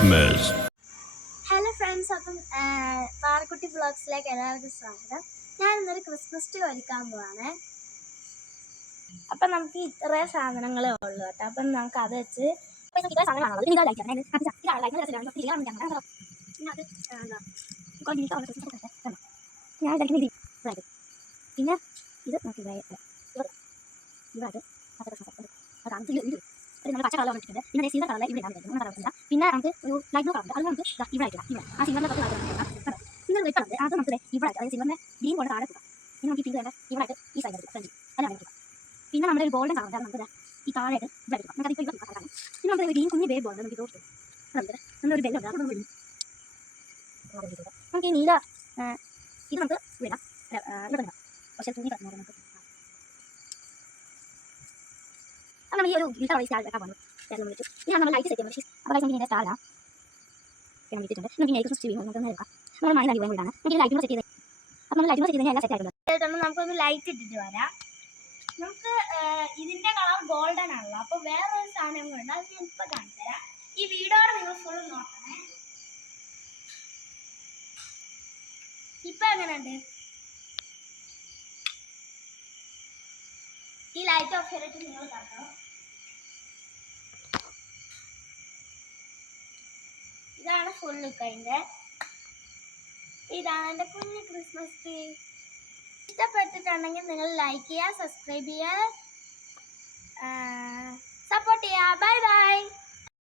Christmas. Hello friends, അപ്പം പാറക്കുട്ടി ബ്ലോഗ്സിലേക്ക് എല്ലാവർക്കും സ്വാഗതം. ഞാൻ ഇന്നൊരു ക്രിസ്മസ് ട്രീ ഒരുക്കാൻ പോവാണ്. അപ്പം നമുക്ക് ഇത്രയും സാധനങ്ങളേ ഉള്ളൂ കേട്ടോ. അപ്പം നമുക്ക് അത് വെച്ച് പിന്നെ ഇത് നോക്കി നമ്മൾ പച്ച കളർ വന്നിട്ടുണ്ട്. പിന്നെ സിൽവർ കളറിൽ ഇവിടെ ഇടാൻ പറ്റും. പിന്നെ നമുക്ക് ഒരു ലൈറ്റ് ബ്ലൂ കളർ അത് നമുക്ക് ഇവിടെ ആയിട്ടില്ല. ഇവിടെ ആ സിൽവറിന്റെ തൊട്ട് കളർ സിൽവർ റെഡ് കളർ അത് നമുക്ക് ഇവിടെ ആയിട്ട്, അതായത് സിൽവറിന്റെ ഗ്രീൻ കൊണ്ട് താഴെ കൊടുക്കാം. പിന്നെ നമുക്ക് പിങ്ക് വേണ്ട ഇവിടെ ആയിട്ട് ഈ സൈഡ് എടുക്കാം. അതാണ് കൊടുക്കാം. പിന്നെ നമ്മുടെ ഒരു ഗോൾഡൻ കളർ നമുക്ക് ഈ താഴെയായിട്ട് ഇവിടെ എടുക്കാം. നമുക്ക് അതിപ്പോൾ ഇവിടെ കൊടുക്കാം. പിന്നെ നമുക്ക് ഗ്രീൻ കുഞ്ഞ് ബേബ് ഉണ്ട്, നമുക്ക് തോട്ട് നമ്മളൊരു ബെല്ലുണ്ട്. നമുക്ക് ഈ നീല ഇത് നമുക്ക് വിടാം. ഇവിടെ പക്ഷേ തുണി കത്തുന്നത് നമുക്ക് നമ്മൾ ഈ ഒരു ഗിൽട്ടർ വൈസ് സ്റ്റാർ വെക്കാൻ പോകുന്നു. ഇനി നമ്മൾ ലൈറ്റ് സെറ്റ് ചെയ്യുന്നത്. അപ്പോൾ നമുക്ക് ഇതിൻ്റെ സ്റ്റാർ ഇടാം. നമ്മൾ ഇട്ടിട്ടുണ്ട്. നമുക്ക് ക്രിസ്മസ് ട്രീ നമുക്ക് എടുക്കാം. നമ്മൾ മഴ നൽകി വേണ്ടിയാണ് നമുക്ക് ലൈറ്റ് സെറ്റ് ചെയ്ത്. അപ്പോൾ നമ്മൾ ലൈറ്റ് സെറ്റ് ചെയ്ത് എല്ലാം സെറ്റ് ആയിട്ടുണ്ട്. നമുക്കൊന്ന് ലൈറ്റ് ഇട്ടിട്ട് വരാം. നമുക്ക് ഇതിൻ്റെ കളർ ഗോൾഡൻ ആണല്ലോ. അപ്പോൾ വേറൊരു സാധനം കൊണ്ട് അത് ഞാൻ ഇപ്പോൾ കാണിച്ചു തരാം. ഈ വീഡിയോടെ നിങ്ങൾ ഫുൾ നോക്കണേ. ഇപ്പം എങ്ങനെയുണ്ട്? ഈ ലൈറ്റ് ഓഫ് ചെയ്തിട്ട് നിങ്ങൾ കണ്ടോ. ഇതാണ് ഫുൾ ലുക്ക് അതിൻ്റെ. ഇതാണ് എൻ്റെ കുഞ്ഞ് ക്രിസ്മസ് ട്രീ. ഇഷ്ടപ്പെട്ടിട്ടുണ്ടെങ്കിൽ നിങ്ങൾ ലൈക്ക് ചെയ്യുക, സബ്സ്ക്രൈബ് ചെയ്യുക, സപ്പോർട്ട് ചെയ്യുക. Bye bye.